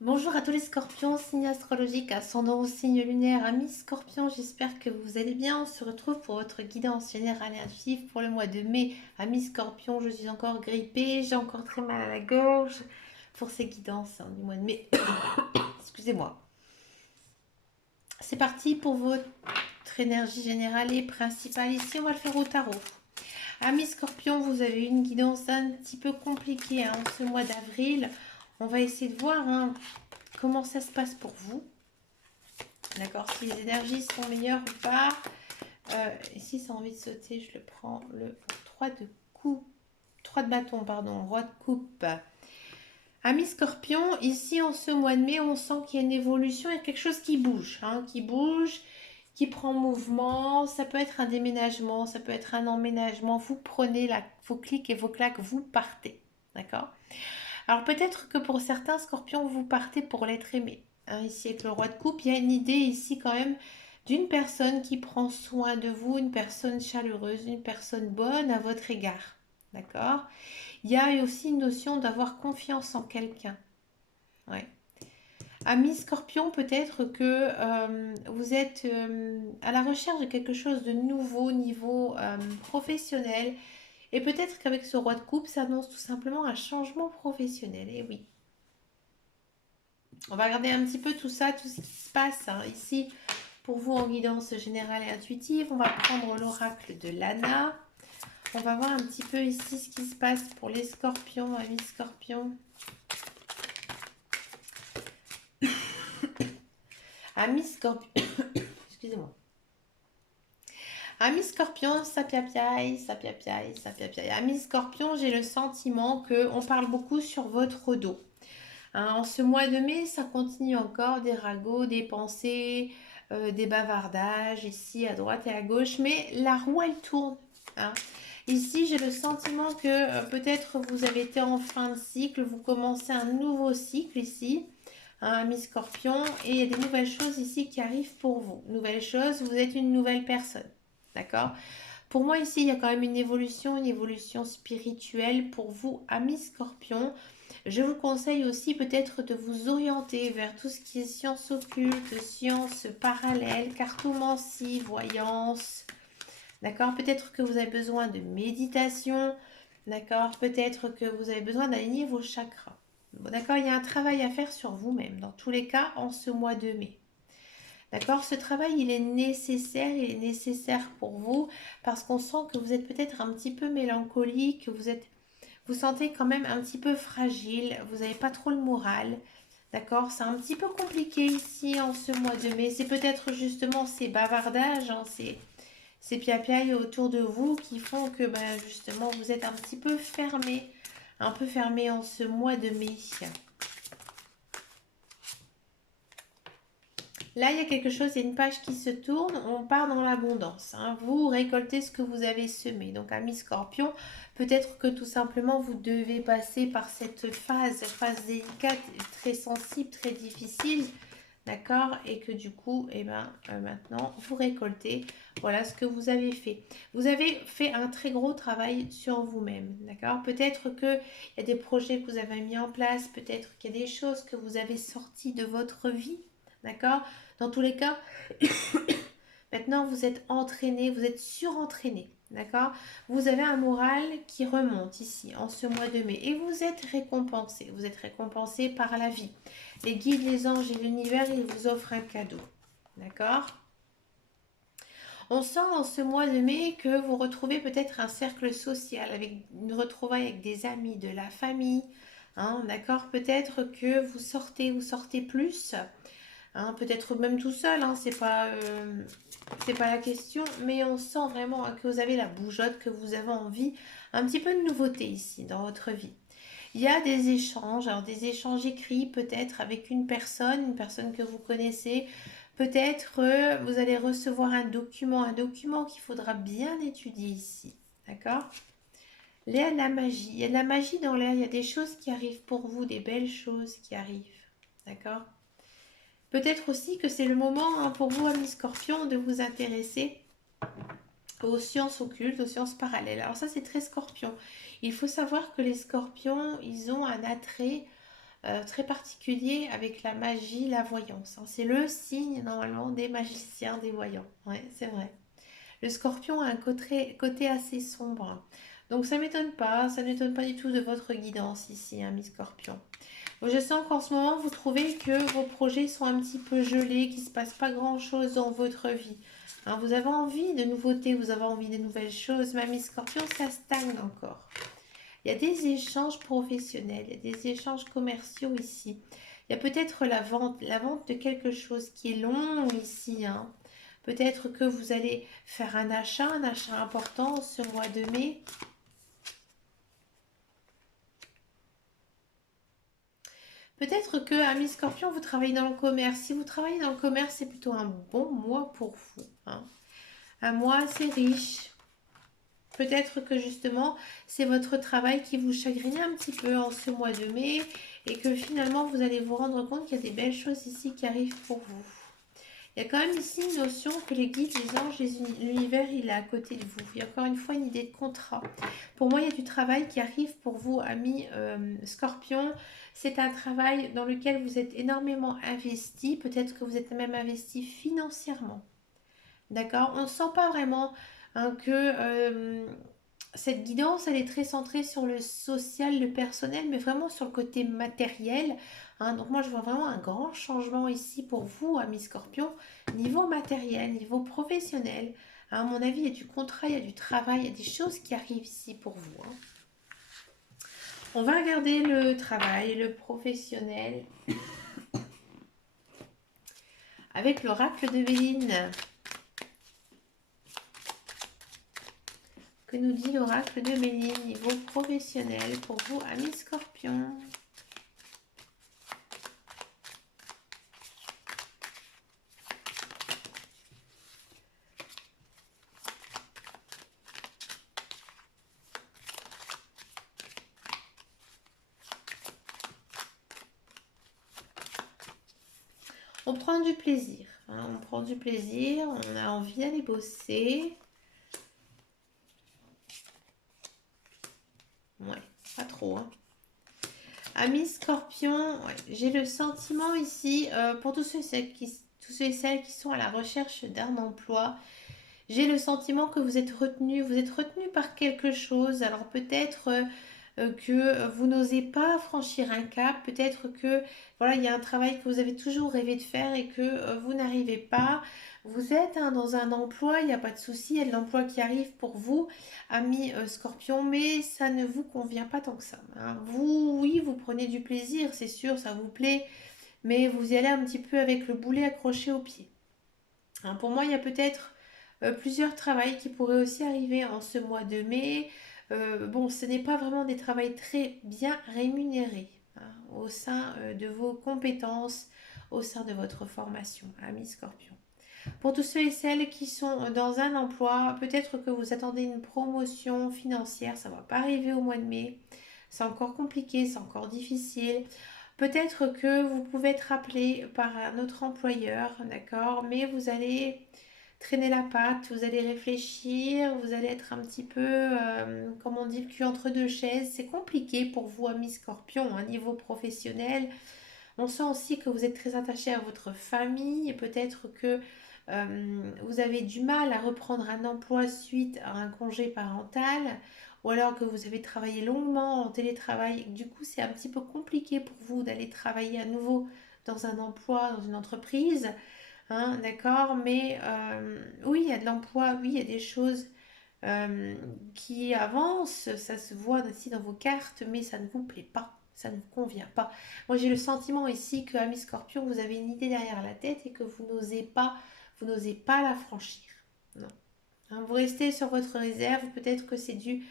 Bonjour à tous les scorpions, signe astrologique, ascendant au signe lunaire, amis scorpions, j'espère que vous allez bien. On se retrouve pour votre guidance générale et intuitive pour le mois de mai. Amis scorpions, je suis encore grippée, j'ai encore très mal à la gorge pour ces guidances du mois de mai. Excusez-moi. C'est parti pour votre énergie générale et principale. Ici, on va le faire au tarot. Amis scorpions, vous avez une guidance un petit peu compliquée ce mois d'avril. On va essayer de voir comment ça se passe pour vous. D'accord, si les énergies sont meilleures ou pas. Ici, ça a envie de sauter, je le prends. Le 3 de coupe, 3 de bâton, pardon, roi de coupe. Amis scorpion, ici en ce mois de mai, on sent qu'il y a une évolution, il y a quelque chose qui bouge, qui prend mouvement. Ça peut être un déménagement, ça peut être un emménagement. Vous prenez vos clics et vos claques, vous partez. D'accord. Alors peut-être que pour certains scorpions, vous partez pour l'être aimé. Ici avec le roi de coupe, il y a une idée ici quand même d'une personne qui prend soin de vous, une personne chaleureuse, une personne bonne à votre égard. D'accord. Il y a aussi une notion d'avoir confiance en quelqu'un. Ouais. Ami scorpion, peut-être que vous êtes à la recherche de quelque chose de nouveau au niveau professionnel. Et peut-être qu'avec ce roi de coupe, ça annonce tout simplement un changement professionnel. Et oui. On va regarder un petit peu tout ça, tout ce qui se passe ici pour vous en guidance générale et intuitive. On va prendre l'oracle de Lana. On va voir un petit peu ici ce qui se passe pour les scorpions, amis scorpions. Amis scorpions, excusez-moi. Amis scorpions, sapiapiaï, sapiapiaï, sapiapiaï. Amis scorpions, j'ai le sentiment qu'on parle beaucoup sur votre dos. En ce mois de mai, ça continue encore des ragots, des pensées, des bavardages ici à droite et à gauche, mais la roue elle tourne. hein. Ici, j'ai le sentiment que peut-être vous avez été en fin de cycle, vous commencez un nouveau cycle ici, mi scorpion, et il y a des nouvelles choses ici qui arrivent pour vous. Nouvelles choses, vous êtes une nouvelle personne. D'accord. Pour moi, ici, il y a quand même une évolution spirituelle pour vous, amis scorpions. Je vous conseille aussi peut-être de vous orienter vers tout ce qui est sciences occultes, sciences parallèles, cartomancie, voyance. D'accord. Peut-être que vous avez besoin de méditation. D'accord. Peut-être que vous avez besoin d'aligner vos chakras. Bon, d'accord. Il y a un travail à faire sur vous-même, dans tous les cas, en ce mois de mai. D'accord. Ce travail, il est nécessaire pour vous parce qu'on sent que vous êtes peut-être un petit peu mélancolique, vous sentez quand même un petit peu fragile, vous n'avez pas trop le moral. D'accord. C'est un petit peu compliqué ici en ce mois de mai. C'est peut-être justement ces bavardages, ces piapiailles autour de vous qui font que justement vous êtes un peu fermé en ce mois de mai. Là, il y a quelque chose, il y a une page qui se tourne, on part dans l'abondance. Vous récoltez ce que vous avez semé. Donc, amis scorpion, peut-être que tout simplement vous devez passer par cette phase délicate, très sensible, très difficile. D'accord. Et que du coup, maintenant, vous récoltez. Voilà ce que vous avez fait. Vous avez fait un très gros travail sur vous-même. D'accord. Peut-être qu'il y a des projets que vous avez mis en place. Peut-être qu'il y a des choses que vous avez sorties de votre vie. D'accord. Dans tous les cas, maintenant vous êtes entraîné, vous êtes surentraîné. D'accord. Vous avez un moral qui remonte ici en ce mois de mai et vous êtes récompensé. Vous êtes récompensé par la vie. Les guides, les anges et l'univers, ils vous offrent un cadeau. D'accord. On sent en ce mois de mai que vous retrouvez peut-être un cercle social avec une retrouvaille avec des amis, de la famille. D'accord. Peut-être que vous sortez plus. Peut-être même tout seul, c'est pas la question, mais on sent vraiment que vous avez la bougeotte, que vous avez envie, un petit peu de nouveauté ici dans votre vie. Il y a des échanges, alors des échanges écrits peut-être avec une personne que vous connaissez. Peut-être vous allez recevoir un document qu'il faudra bien étudier ici. D'accord. Il y a de la magie, il y a de la magie dans l'air, il y a des choses qui arrivent pour vous, des belles choses qui arrivent. D'accord. Peut-être aussi que c'est le moment pour vous, amis scorpions, de vous intéresser aux sciences occultes, aux sciences parallèles. Alors ça, c'est très scorpion. Il faut savoir que les scorpions, ils ont un attrait très particulier avec la magie, la voyance, hein. C'est le signe normalement des magiciens, des voyants. Ouais, c'est vrai. Le scorpion a un côté assez sombre, hein. Donc ça m'étonne pas du tout de votre guidance ici, hein, mi scorpion. Bon, je sens qu'en ce moment, vous trouvez que vos projets sont un petit peu gelés, qu'il ne se passe pas grand-chose dans votre vie, hein. Vous avez envie de nouveautés, vous avez envie de nouvelles choses, mais mi scorpion, ça stagne encore. Il y a des échanges professionnels, il y a des échanges commerciaux ici. Il y a peut-être la vente de quelque chose qui est long ici, hein. Peut-être que vous allez faire un achat important ce mois de mai. Peut-être que, ami Scorpion, vous travaillez dans le commerce. Si vous travaillez dans le commerce, c'est plutôt un bon mois pour vous, hein. Un mois assez riche. Peut-être que justement, c'est votre travail qui vous chagrine un petit peu en ce mois de mai et que finalement, vous allez vous rendre compte qu'il y a des belles choses ici qui arrivent pour vous. Il y a quand même ici une notion que les guides, les anges, l'univers, il est à côté de vous. Il y a encore une fois une idée de contrat. Pour moi, il y a du travail qui arrive pour vous, amis Scorpion. C'est un travail dans lequel vous êtes énormément investi. Peut-être que vous êtes même investi financièrement. D'accord. On ne sent pas vraiment, hein, que cette guidance, elle est très centrée sur le social, le personnel, mais vraiment sur le côté matériel, hein. Donc moi, je vois vraiment un grand changement ici pour vous, amis Scorpion, niveau matériel, niveau professionnel. À mon avis, il y a du contrat, il y a du travail, il y a des choses qui arrivent ici pour vous, hein. On va regarder le travail, le professionnel, avec l'oracle de Véline. Que nous dit l'oracle de Méline, niveau professionnel pour vous, amis Scorpion? On prend du plaisir, hein, on prend du plaisir, on a envie d'aller bosser. Ouais, pas trop, hein. Amis Scorpion, ouais, j'ai le sentiment ici, pour tous ceux et celles qui sont à la recherche d'un emploi, j'ai le sentiment que vous êtes retenu par quelque chose. Alors peut-être que vous n'osez pas franchir un cap, peut-être que voilà, il y a un travail que vous avez toujours rêvé de faire et que vous n'arrivez pas. Vous êtes, hein, dans un emploi, il n'y a pas de souci, il y a de l'emploi qui arrive pour vous, ami Scorpion, mais ça ne vous convient pas tant que ça, hein. Vous, oui, vous prenez du plaisir, c'est sûr, ça vous plaît, mais vous y allez un petit peu avec le boulet accroché au pied, hein. Pour moi, il y a peut-être plusieurs travails qui pourraient aussi arriver en ce mois de mai. Bon, ce n'est pas vraiment des travails très bien rémunérés, hein, au sein de vos compétences, au sein de votre formation, ami Scorpion. Pour tous ceux et celles qui sont dans un emploi, peut-être que vous attendez une promotion financière, ça ne va pas arriver au mois de mai. C'est encore compliqué, c'est encore difficile. Peut-être que vous pouvez être appelé par un autre employeur, d'accord, mais vous allez traîner la patte, vous allez réfléchir, vous allez être un petit peu, comme on dit, le cul entre deux chaises. C'est compliqué pour vous, amis Scorpion, à un niveau professionnel. On sent aussi que vous êtes très attaché à votre famille et peut-être que vous avez du mal à reprendre un emploi suite à un congé parental ou alors que vous avez travaillé longuement en télétravail. Du coup, c'est un petit peu compliqué pour vous d'aller travailler à nouveau dans un emploi, dans une entreprise, hein, d'accord, mais oui, il y a de l'emploi, oui, il y a des choses euh, qui avancent, ça se voit aussi dans vos cartes, mais ça ne vous plaît pas, ça ne vous convient pas. Moi, j'ai le sentiment ici que, ami Scorpion, vous avez une idée derrière la tête et que vous n'osez pas la franchir. Non. Hein, vous restez sur votre réserve, peut-être que c'est dû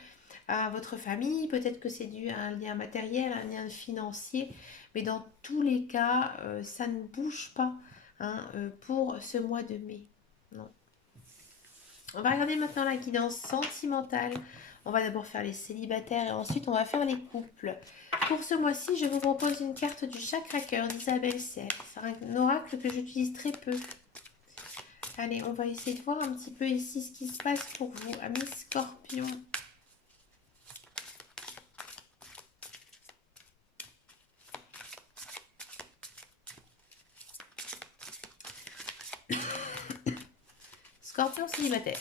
à votre famille, peut-être que c'est dû à un lien matériel, un lien financier, mais dans tous les cas, ça ne bouge pas, hein, pour ce mois de mai. Non. On va regarder maintenant la guidance sentimentale. On va d'abord faire les célibataires et ensuite on va faire les couples. Pour ce mois-ci, je vous propose une carte du chakra cœur d'Isabelle Serre. C'est un oracle que j'utilise très peu. Allez, on va essayer de voir un petit peu ici ce qui se passe pour vous, amis Scorpion. Scorpion célibataire.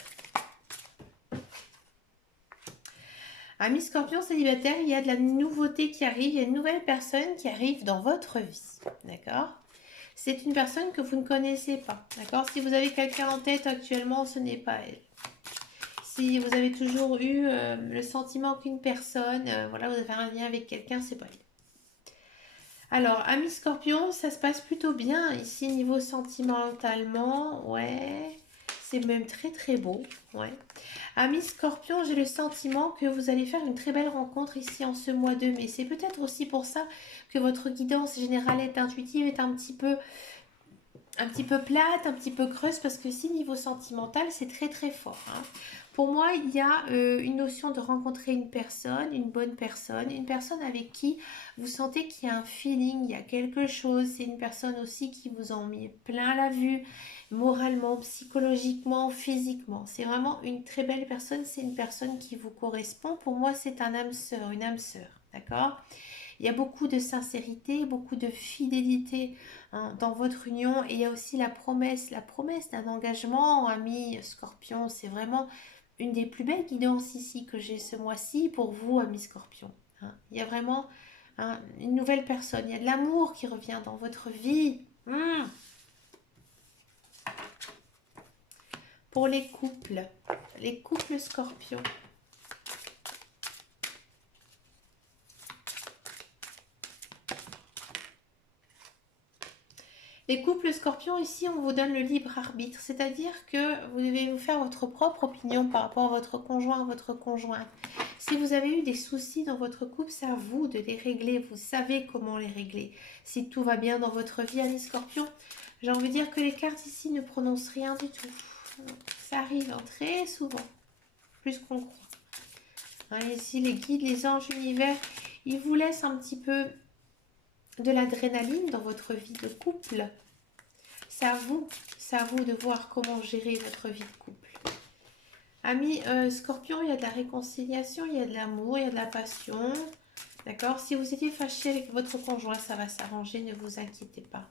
Amis Scorpion célibataire, il y a de la nouveauté qui arrive, il y a une nouvelle personne qui arrive dans votre vie, d'accord? C'est une personne que vous ne connaissez pas, d'accord? Si vous avez quelqu'un en tête actuellement, ce n'est pas elle. Si vous avez toujours eu le sentiment qu'une personne, voilà, vous avez un lien avec quelqu'un, c'est pas elle. Alors, amis Scorpion, ça se passe plutôt bien ici niveau sentimentalement, ouais. C'est même très très beau, ouais. Amis Scorpion, j'ai le sentiment que vous allez faire une très belle rencontre ici en ce mois de mai. C'est peut-être aussi pour ça que votre guidance générale est intuitive, est un petit peu plate, un petit peu creuse, parce que si niveau sentimental, c'est très très fort, hein. Pour moi, il y a une notion de rencontrer une bonne personne, une personne avec qui vous sentez qu'il y a un feeling, il y a quelque chose. C'est une personne aussi qui vous en met plein la vue, moralement, psychologiquement, physiquement. C'est vraiment une très belle personne, c'est une personne qui vous correspond. Pour moi, c'est un âme sœur, une âme sœur, d'accord? Il y a beaucoup de sincérité, beaucoup de fidélité, hein, dans votre union, et il y a aussi la promesse d'un engagement, ami Scorpion. C'est vraiment une des plus belles guidances ici que j'ai ce mois-ci pour vous, ami Scorpion, hein. Il y a vraiment, hein, une nouvelle personne, il y a de l'amour qui revient dans votre vie. Pour les couples Scorpion. Les couples scorpions, ici, on vous donne le libre arbitre, c'est-à-dire que vous devez vous faire votre propre opinion par rapport à votre conjoint, à votre conjointe. Si vous avez eu des soucis dans votre couple, c'est à vous de les régler, vous savez comment les régler. Si tout va bien dans votre vie, amis scorpions, j'ai envie de dire que les cartes ici ne prononcent rien du tout. Ça arrive, hein, très souvent, plus qu'on croit. Hein, ici, les guides, les anges, l'univers, ils vous laissent un petit peu de l'adrénaline dans votre vie de couple. C'est à vous de voir comment gérer votre vie de couple. Amis Scorpion, il y a de la réconciliation, il y a de l'amour, il y a de la passion. D'accord? Si vous étiez fâché avec votre conjoint, ça va s'arranger, ne vous inquiétez pas.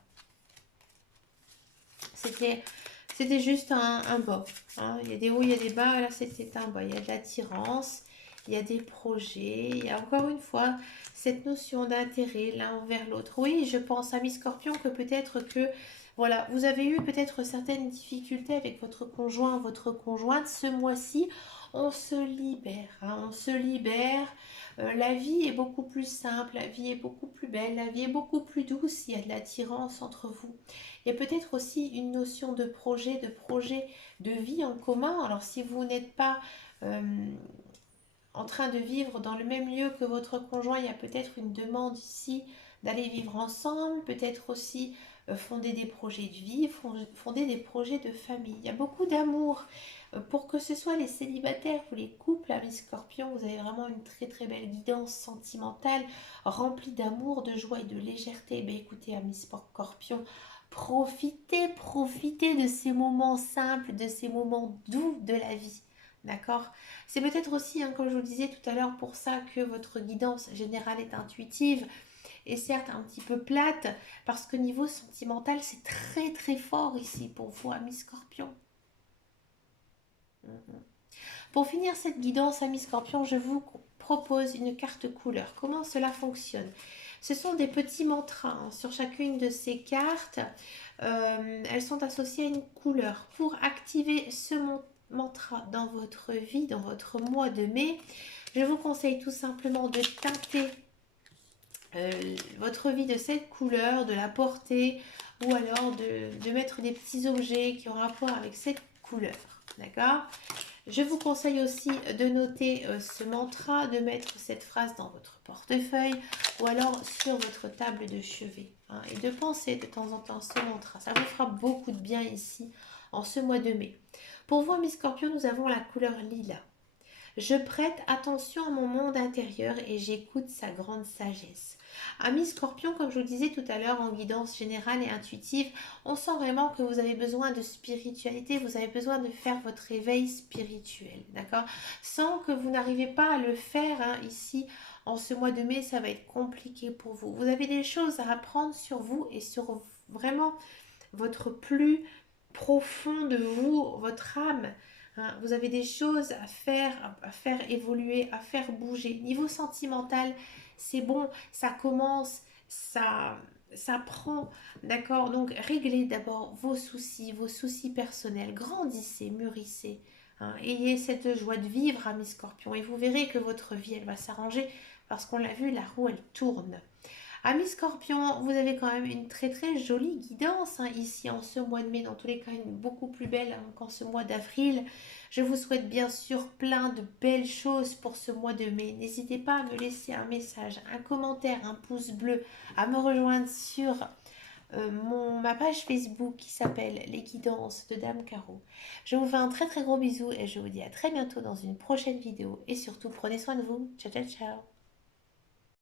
C'était juste un bas, hein. Il y a des hauts, il y a des bas, là c'était un bas. Il y a de l'attirance, il y a des projets, il y a encore une fois cette notion d'intérêt l'un envers l'autre. Oui, je pense, amis Scorpion, que peut-être que, voilà, vous avez eu peut-être certaines difficultés avec votre conjoint, votre conjointe. Ce mois-ci, on se libère, hein, on se libère. La vie est beaucoup plus simple, la vie est beaucoup plus belle, la vie est beaucoup plus douce. Il y a de l'attirance entre vous. Il y a peut-être aussi une notion de projet de vie en commun. Alors si vous n'êtes pas euh, en train de vivre dans le même lieu que votre conjoint, il y a peut-être une demande ici d'aller vivre ensemble, peut-être aussi fonder des projets de vie, fonder des projets de famille. Il y a beaucoup d'amour. Pour que ce soit les célibataires ou les couples, amis Scorpion, vous avez vraiment une très très belle guidance sentimentale, remplie d'amour, de joie et de légèreté. Ben écoutez, amis Scorpion, profitez de ces moments simples, de ces moments doux de la vie. D'accord? C'est peut-être aussi, hein, comme je vous le disais tout à l'heure, pour ça que votre guidance générale est intuitive et certes un petit peu plate, parce que niveau sentimental, c'est très très fort ici pour vous, amis Scorpion. Mhm. Pour finir cette guidance, amis Scorpion, je vous propose une carte couleur. Comment cela fonctionne? Ce sont des petits mantras, hein, sur chacune de ces cartes. Elles sont associées à une couleur. Pour activer ce mantra dans votre vie, dans votre mois de mai, je vous conseille tout simplement de teinter votre vie de cette couleur, de la porter, ou alors de mettre des petits objets qui ont rapport avec cette couleur. D'accord? Je vous conseille aussi de noter ce mantra, de mettre cette phrase dans votre portefeuille ou alors sur votre table de chevet, hein, et de penser de temps en temps ce mantra. Ça vous fera beaucoup de bien ici en ce mois de mai. Pour vous, mes scorpions, nous avons la couleur lilas. Je prête attention à mon monde intérieur et j'écoute sa grande sagesse. Amis Scorpion, comme je vous disais tout à l'heure en guidance générale et intuitive, on sent vraiment que vous avez besoin de spiritualité, vous avez besoin de faire votre réveil spirituel, d'accord? Sans que vous n'arrivez pas à le faire, hein, ici en ce mois de mai, ça va être compliqué pour vous. Vous avez des choses à apprendre sur vous et sur vraiment votre plus profond de vous, votre âme. Hein. Vous avez des choses à faire évoluer, à faire bouger. Niveau sentimental, c'est bon, ça commence, ça prend, d'accord? Donc réglez d'abord vos soucis personnels, grandissez, mûrissez. Hein. Ayez cette joie de vivre, amis scorpions, et vous verrez que votre vie, elle va s'arranger parce qu'on l'a vu, la roue, elle tourne. Amis Scorpion, vous avez quand même une très très jolie guidance hein, ici en ce mois de mai, dans tous les cas une beaucoup plus belle hein, qu'en ce mois d'avril. Je vous souhaite bien sûr plein de belles choses pour ce mois de mai. N'hésitez pas à me laisser un message, un commentaire, un pouce bleu, à me rejoindre sur ma page Facebook qui s'appelle Les Guidances de Dame Caro. Je vous fais un très très gros bisou et je vous dis à très bientôt dans une prochaine vidéo. Et surtout, prenez soin de vous. Ciao ciao ciao.